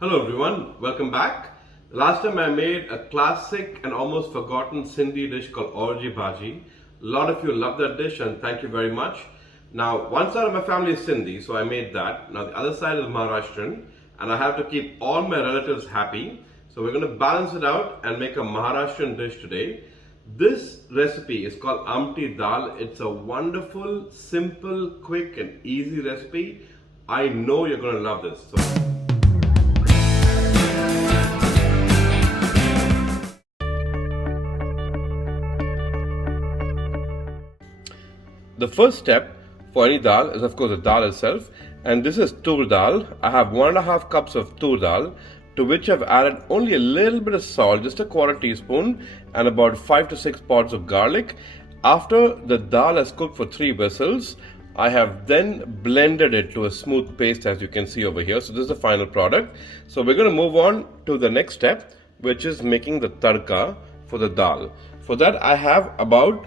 Hello everyone, welcome back. Last time I made a classic and almost forgotten Sindhi dish called orji bhaji. A lot of you love that dish and thank you very much. Now, one side of my family is Sindhi, so I made that. Now the other side is Maharashtrian and I have to keep all my relatives happy. So we're going to balance it out and make a Maharashtrian dish today. This recipe is called Amti dal. It's a wonderful, simple, quick and easy recipe. I know you're going to love this. The first step for any dal is of course the dal itself, and this is toor dal. I have 1.5 cups of toor dal, to which I've added only a little bit of salt, just a quarter teaspoon, and about 5 to 6 pods of garlic. After the dal has cooked for 3 whistles, I have then blended it to a smooth paste, as you can see over here. So this is the final product. So we're going to move on to the next step, which is making the tadka for the dal. For that I have about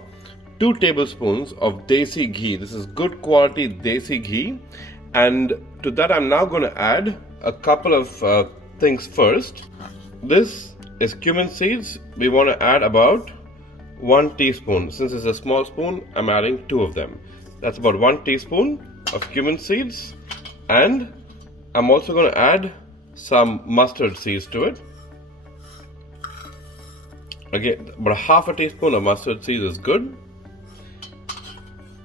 2 tablespoons of desi ghee. This is good quality desi ghee, and to that I'm now going to add a couple of things first. This is cumin seeds. We want to add about 1 teaspoon. Since it's a small spoon, I'm adding 2 of them. That's about 1 teaspoon of cumin seeds, and I'm also going to add some mustard seeds to it. Again, about half a teaspoon of mustard seeds is good.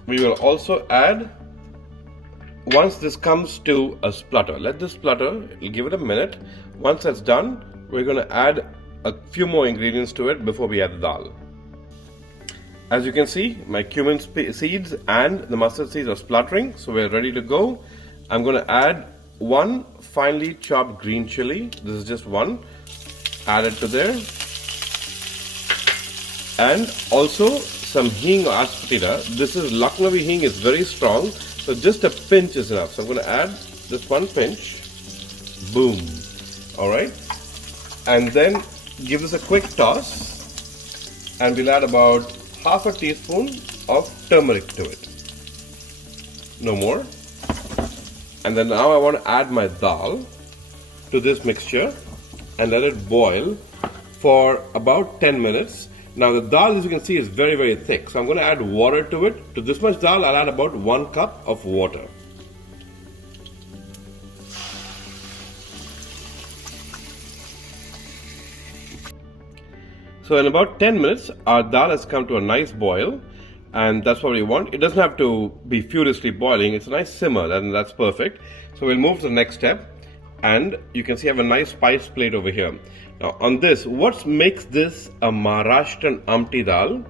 We will also add, once this comes to a splutter, let this splutter, give it a minute. Once that's done, we're going to add a few more ingredients to it before we add the dal. As you can see, my cumin seeds and the mustard seeds are spluttering, so we're ready to go. I'm going to add 1 finely chopped green chilli. This is just 1. Add it to there. And also some hing or asafoetida. This is Lucknowi hing, is very strong, so just a pinch is enough. So I'm going to add just 1 pinch. Boom. Alright. And then give this a quick toss, and we'll add about half a teaspoon of turmeric to it. No more. And then now I want to add my dal to this mixture and let it boil for about 10 minutes. Now the dal, as you can see, is very, very thick. So I'm going to add water to it. To this much dal, I'll add about 1 cup of water. So in about 10 minutes, our dal has come to a nice boil. And that's what we want. It doesn't have to be furiously boiling. It's a nice simmer, and that's perfect. So we'll move to the next step. And you can see I have a nice spice plate over here. Now on this, what makes this a Maharashtrian Amti dal?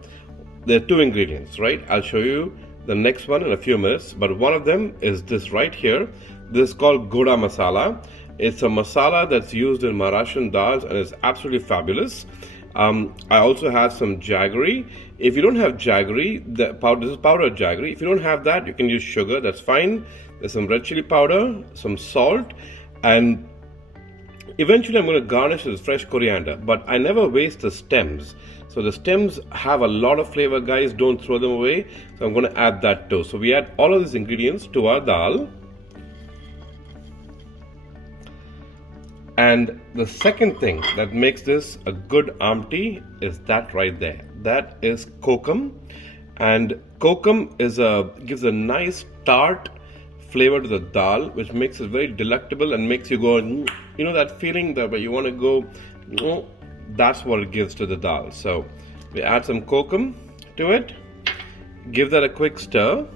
There are 2 ingredients, right? I'll show you the next one in a few minutes, but one of them is this right here. This is called goda msala. It's a masala that's used in Maharashtrian dals and is absolutely fabulous. I also have some jaggery. If you don't have jaggery, this is powdered jaggery. If you don't have that, you can use sugar, that's fine. There's some red chili powder, some salt, and eventually I'm going to garnish with fresh coriander, but I never waste the stems. So the stems have a lot of flavor, guys. Don't throw them away. So I'm going to add that too. So we add all of these ingredients to our dal. And the second thing that makes this a good Amti is that right there. That is Kokum. And Kokum gives a nice tart flavor to the dal, which makes it very delectable and makes you go, you know, that feeling that where you want to go, that's what it gives to the dal. So we add some Kokum to it, give that a quick stir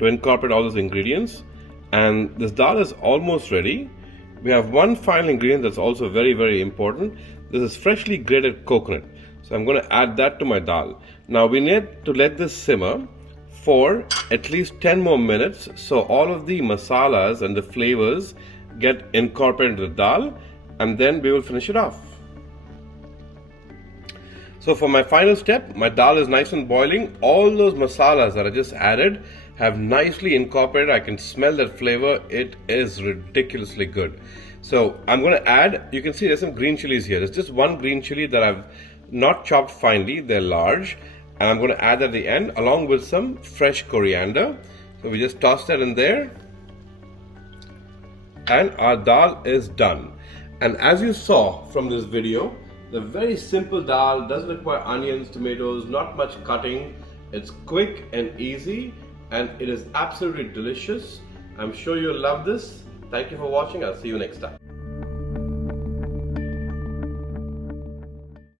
to incorporate all those ingredients, and this dal is almost ready. We have one final ingredient that's also very, very important. This is freshly grated coconut. So I'm going to add that to my dal. Now we need to let this simmer for at least 10 more minutes, so all of the masalas and the flavors get incorporated into the dal, and then we will finish it off. So for my final step, my dal is nice and boiling. All those masalas that I just added have nicely incorporated. I can smell that flavor. It is ridiculously good. So I'm going to add, you can see there's some green chilies here. There's just 1 green chili that I've not chopped finely. They're large. And I'm going to add at the end along with some fresh coriander. So we just toss that in there. and our dal is done. And as you saw from this video, the very simple dal doesn't require onions, tomatoes, not much cutting. It's quick and easy, and it is absolutely delicious. I'm sure you'll love this. Thank you for watching. I'll see you next time.